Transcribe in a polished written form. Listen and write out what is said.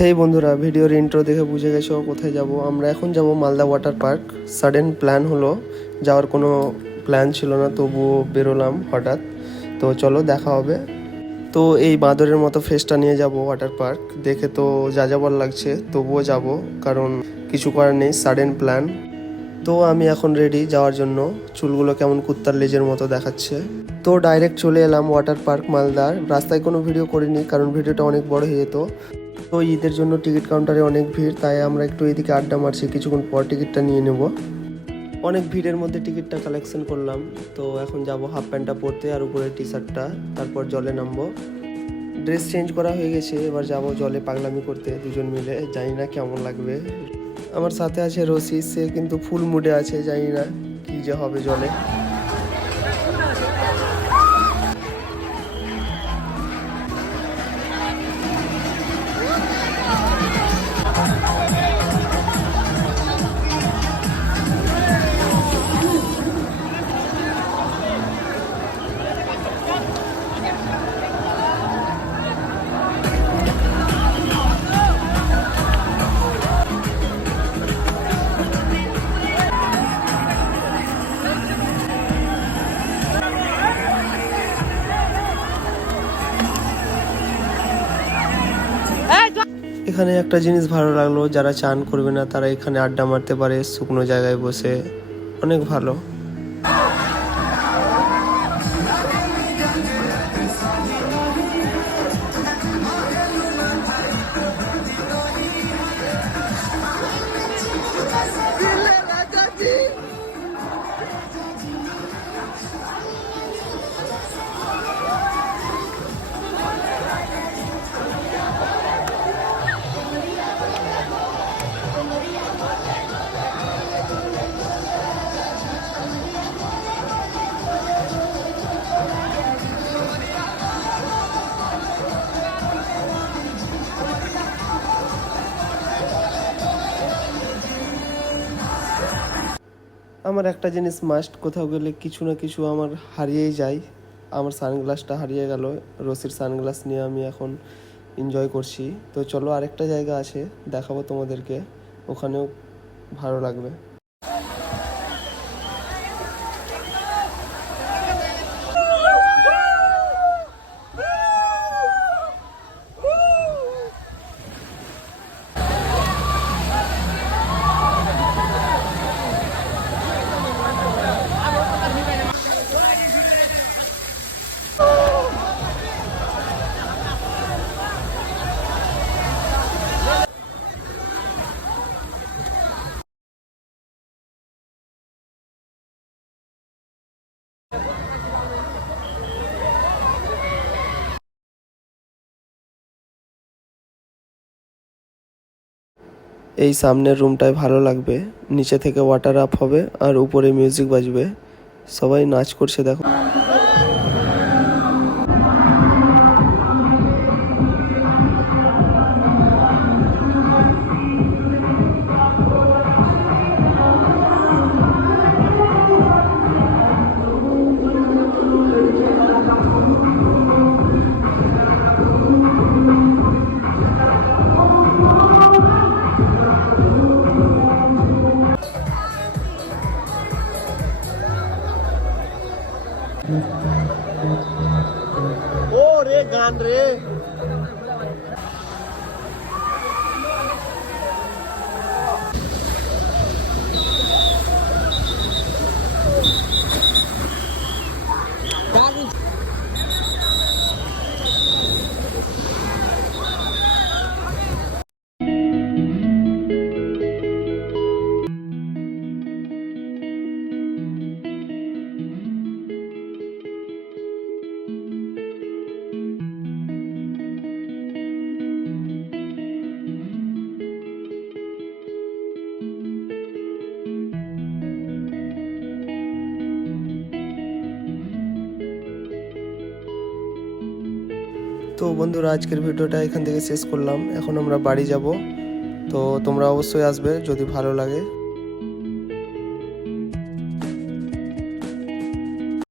হেই বন্ধুরা, ভিডিওর ইন্ট্রো দেখে বুঝে গেছো কোথায় যাব। আমরা এখন যাব Malda water park. Sudden plan হলো, যাওয়ার কোনো প্ল্যান ছিল না, তবুও বেরোলাম হঠাৎ। তো চলো দেখা হবে। তো এই বাঁদরের মতো ফেসটা নিয়ে যাব ওয়াটার পার্ক, দেখে তো যা যাবার লাগছে, তবুও যাব, কারণ কিছু করার নেই, সাডেন প্ল্যান। তো আমি এখন রেডি যাওয়ার জন্য। চুলগুলো কেমন কুত্তার লেজের মতো দেখাচ্ছে। তো ডাইরেক্ট চলে এলাম ওয়াটার পার্ক মালদার। রাস্তায় কোনো ভিডিও করিনি, কারণ ভিডিওটা অনেক বড় হয়ে যেত। তো ঈদের জন্য টিকিট কাউন্টারে অনেক ভিড়, তাই আমরা একটু এদিকে আড্ডা মারছি, কিছুক্ষণ পর টিকিটটা নিয়ে নেব। অনেক ভিড়ের মধ্যে টিকিটটা কালেকশন করলাম। তো এখন যাব হাফ প্যান্টটা পরতে আর উপরে টি শার্টটা, তারপর জলে নামবো। ড্রেস চেঞ্জ করা হয়ে গেছে, এবার যাব জলে পাগলামি করতে দুজন মিলে। জানি না কেমন লাগবে। আমার সাথে আছে রশি, সে কিন্তু ফুল মুডে আছে, জানি না কি যে হবে জলে। এখানে একটা জিনিস ভালো লাগলো, যারা চান করবে না তারা এখানে আড্ডা মারতে পারে শুকনো জায়গায় বসে, অনেক ভালো। আমার একটা জিনিস মাস্ট, কোথাও গেলে কিছু না কিছু আমার হারিয়েই যায়। আমার সানগ্লাসটা হারিয়ে গেল। রশির সানগ্লাস নিয়ে আমি এখন এনজয় করছি। তো চলো, আরেকটা জায়গা আছে, দেখাবো তোমাদেরকে, ওখানেও ভালো লাগবে। এই সামনের রুমটায় ভালো লাগবে, নিচে থেকে ওয়াটার আপ হবে আর উপরে মিউজিক বাজবে, সবাই নাচ করছে দেখো। ও রে গান রে। তো বন্ধুরা, আজকের ভিডিওটা এখান থেকে শেষ করলাম। এখন আমরা বাড়ি যাব। তো তোমরা অবশ্যই আসবে যদি ভালো লাগে।